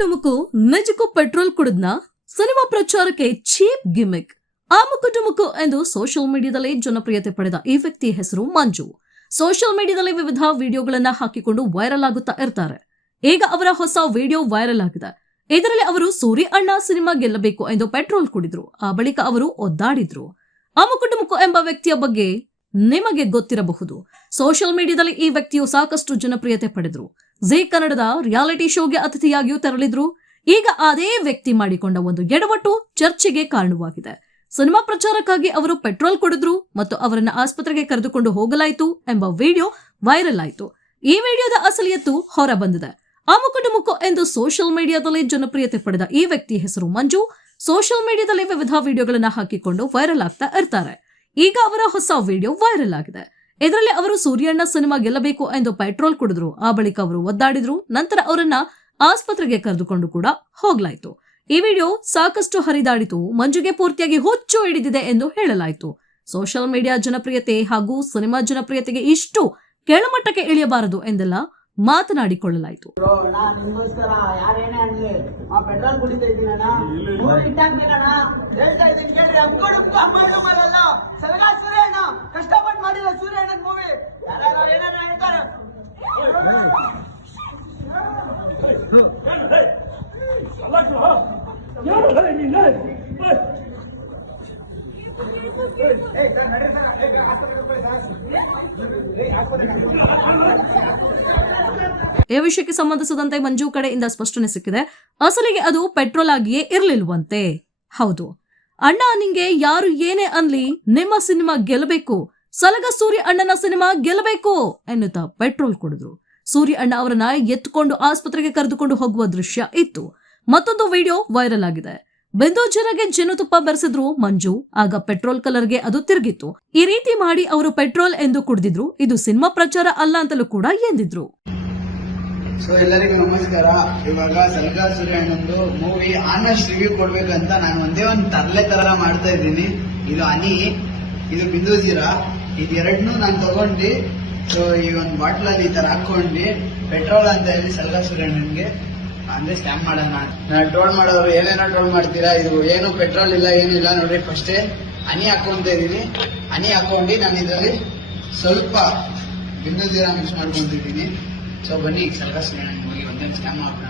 ಡುಮುಕು ನಿಜಕ್ಕೂ petrol ಕುಡಿದ್ನ cinema ಪ್ರಚಾರಕ್ಕೆ cheap gimmick ಆಮುಕು ಎಂದು ಸೋಷಿಯಲ್ ಮೀಡಿಯಾದಲ್ಲಿ ಜನಪ್ರಿಯತೆ ಪಡೆದ ಈ ವ್ಯಕ್ತಿಯ ಹೆಸರು ಮಂಜು. ಸೋಷಿಯಲ್ ಮೀಡಿಯಾದಲ್ಲಿ ವಿವಿಧ ವಿಡಿಯೋಗಳನ್ನ ಹಾಕಿಕೊಂಡು ವೈರಲ್ ಆಗುತ್ತಾ ಇರ್ತಾರೆ. ಈಗ ಅವರ ಹೊಸ ವಿಡಿಯೋ ವೈರಲ್ ಆಗಿದೆ. ಇದರಲ್ಲಿ ಅವರು ಸೂರಿ ಅಣ್ಣ ಸಿನಿಮಾ ಗೆಲ್ಲಬೇಕು ಎಂದು ಪೆಟ್ರೋಲ್ ಕುಡಿದ್ರು. ಆ ಬಳಿಕ ಅವರು ಒದ್ದಾಡಿದ್ರು. ಆಮುಕು ಎಂಬ ವ್ಯಕ್ತಿಯ ಬಗ್ಗೆ ನಿಮಗೆ ಗೊತ್ತಿರಬಹುದು. ಸೋಷಿಯಲ್ ಮೀಡಿಯಾದಲ್ಲಿ ಈ ವ್ಯಕ್ತಿಯು ಸಾಕಷ್ಟು ಜನಪ್ರಿಯತೆ ಪಡೆದ್ರು. ಜೀ ಕನ್ನಡದ ರಿಯಾಲಿಟಿ ಶೋಗೆ ಅತಿಥಿಯಾಗಿಯೂ ತೆರಳಿದ್ರು. ಈಗ ಅದೇ ವ್ಯಕ್ತಿ ಮಾಡಿಕೊಂಡ ಒಂದು ಎಡವಟ್ಟು ಚರ್ಚೆಗೆ ಕಾರಣವಾಗಿದೆ. ಸಿನಿಮಾ ಪ್ರಚಾರಕ್ಕಾಗಿ ಅವರು ಪೆಟ್ರೋಲ್ ಕುಡಿದ್ರು ಮತ್ತು ಅವರನ್ನ ಆಸ್ಪತ್ರೆಗೆ ಕರೆದುಕೊಂಡು ಹೋಗಲಾಯಿತು ಎಂಬ ವಿಡಿಯೋ ವೈರಲ್ ಆಯಿತು. ಈ ವಿಡಿಯೋದ ಅಸಲಿಯತ್ತು ಹೊರ ಬಂದಿದೆ. ಆಮುಕು ಎಂದು ಸೋಷಿಯಲ್ ಮೀಡಿಯಾದಲ್ಲಿ ಜನಪ್ರಿಯತೆ ಪಡೆದ ಈ ವ್ಯಕ್ತಿಯ ಹೆಸರು ಮಂಜು. ಸೋಷಿಯಲ್ ಮೀಡಿಯಾದಲ್ಲಿ ವಿವಿಧ ವಿಡಿಯೋಗಳನ್ನ ಹಾಕಿಕೊಂಡು ವೈರಲ್ ಆಗ್ತಾ ಇರ್ತಾರೆ. ಈಗ ಅವರ ಹೊಸ ವಿಡಿಯೋ ವೈರಲ್ ಆಗಿದೆ. ಇದರಲ್ಲಿ ಅವರು ಸೂರ್ಯಣ್ಣ ಸಿನಿಮಾ ಗೆಲ್ಲಬೇಕು ಎಂದು ಪೆಟ್ರೋಲ್ ಕುಡಿದ್ರು. ಆ ಬಳಿಕ ಅವರು ಒದ್ದಾಡಿದ್ರು. ನಂತರ ಅವರನ್ನ ಆಸ್ಪತ್ರೆಗೆ ಕರೆದುಕೊಂಡು ಕೂಡ ಹೋಗ್ಲಾಯ್ತು. ಈ ವಿಡಿಯೋ ಸಾಕಷ್ಟು ಹರಿದಾಡಿತು. ಮಂಜುಗೆ ಪೂರ್ತಿಯಾಗಿ ಹುಚ್ಚು ಹಿಡಿದಿದೆ ಎಂದು ಹೇಳಲಾಯಿತು. ಸೋಷಿಯಲ್ ಮೀಡಿಯಾ ಜನಪ್ರಿಯತೆ ಹಾಗೂ ಸಿನಿಮಾ ಜನಪ್ರಿಯತೆಗೆ ಇಷ್ಟು ಕೆಳಮಟ್ಟಕ್ಕೆ ಇಳಿಯಬಾರದು ಎಂದೆಲ್ಲ ಮಾತನಾಡಿಕೊಳ್ಳಲಾಯಿತು. ಈ ವಿಷಯಕ್ಕೆ ಸಂಬಂಧಿಸಿದಂತೆ ಮಂಜು ಕಡೆಯಿಂದ ಸ್ಪಷ್ಟನೆ ಸಿಕ್ಕಿದೆ. ಅಸಲಿಗೆ ಅದು ಪೆಟ್ರೋಲ್ ಆಗಿಯೇ ಇರ್ಲಿಲ್ವಂತೆ. ಹೌದು ಅಣ್ಣ, ನಿಂಗೆ ಯಾರು ಏನೇ ಅನ್ಲಿ ನಿಮ್ಮ ಸಿನಿಮಾ ಗೆಲ್ಲಬೇಕು, ಸಲಗ ಸೂರ್ಯ ಅಣ್ಣನ ಸಿನಿಮಾ ಗೆಲ್ಲಬೇಕು ಎನ್ನುತ್ತಾ ಪೆಟ್ರೋಲ್ ಕುಡಿದ್ರು. ಸೂರ್ಯ ಅಣ್ಣ ಅವರನ್ನ ಎತ್ತುಕೊಂಡು ಆಸ್ಪತ್ರೆಗೆ ಕರೆದುಕೊಂಡು ಹೋಗುವ ದೃಶ್ಯ ಇತ್ತು. ಮತ್ತೊಂದು ವಿಡಿಯೋ ವೈರಲ್ ಆಗಿದೆ. ಬೆಂದು ಜೀರಿಗೆ ಜೇನುತುಪ್ಪ ಬೆರೆಸಿದ್ರು ಮಂಜು. ಆಗ ಪೆಟ್ರೋಲ್ ಕಲರ್ಗೆ ಅದು ತಿರುಗಿತ್ತು. ಈ ರೀತಿ ಮಾಡಿ ಅವರು ಪೆಟ್ರೋಲ್ ಎಂದು ಕುಡಿದಿದ್ರು. ಇದು ಸಿನಿಮಾ ಪ್ರಚಾರ ಅಲ್ಲ ಅಂತಲೂ ಕೂಡ ಎಂದಿದ್ರು. ಸೊ ಎಲ್ಲರಿಗೂ ನಮಸ್ಕಾರ. ಇವಾಗ ಸಲಗ ಸೂರ್ಯ ಅಣ್ಣಂದು ಮೂವಿ ಆನೆಸ್ಟ್ ರಿವ್ಯೂ ಕೊಡ್ಬೇಕಂತ ನಾನು ಒಂದೇ ಒಂದು ತರಲೆ ತರ ಮಾಡ್ತಾ ಇದ್ದೀನಿ. ಇದು ಹನಿ, ಇದು ಬಿಂದು ಜೀರಾ, ಇದೆರಡನ್ನೂ ನಾನು ತಗೊಂಡು ಸೊ ಈ ಒಂದು ಬಾಟ್ಲ್ ಅಲ್ಲಿ ಈ ತರ ಹಾಕೊಂಡು ಪೆಟ್ರೋಲ್ ಅಂತ ಹೇಳಿ ಸಲಗ ಸೂರ್ಯ ಅಣ್ಣನ್ಗೆ ಅಂದ್ರೆ ಸ್ಕ್ಯಾಮ್ ಮಾಡೋಣ. ಟ್ರೋಲ್ ಮಾಡೋರು ಏನೇನೋ ಟ್ರೋಲ್ ಮಾಡ್ತೀರಾ, ಇದು ಏನು ಪೆಟ್ರೋಲ್ ಇಲ್ಲ ಏನಿಲ್ಲ ನೋಡ್ರಿ. ಫಸ್ಟೇ ಹನಿ ಹಾಕೊಂತ ಇದೀನಿ. ಹನಿ ಹಾಕೊಂಡು ನಾನು ಇದರಲ್ಲಿ ಸ್ವಲ್ಪ ಬಿಂದು ಜೀರಾ ಮಿಕ್ಸ್ ಮಾಡ್ಕೊಂತಿದ್ದೀನಿ. ಸೊ ಬನ್ನಿ ಸಲಗ ಸೂರ್ಯ ಅಣ್ಣನ್ ಹೋಗಿ ಒಂದೇ ಸ್ಕ್ಯಾಮ್ ಮಾಡೋಣ.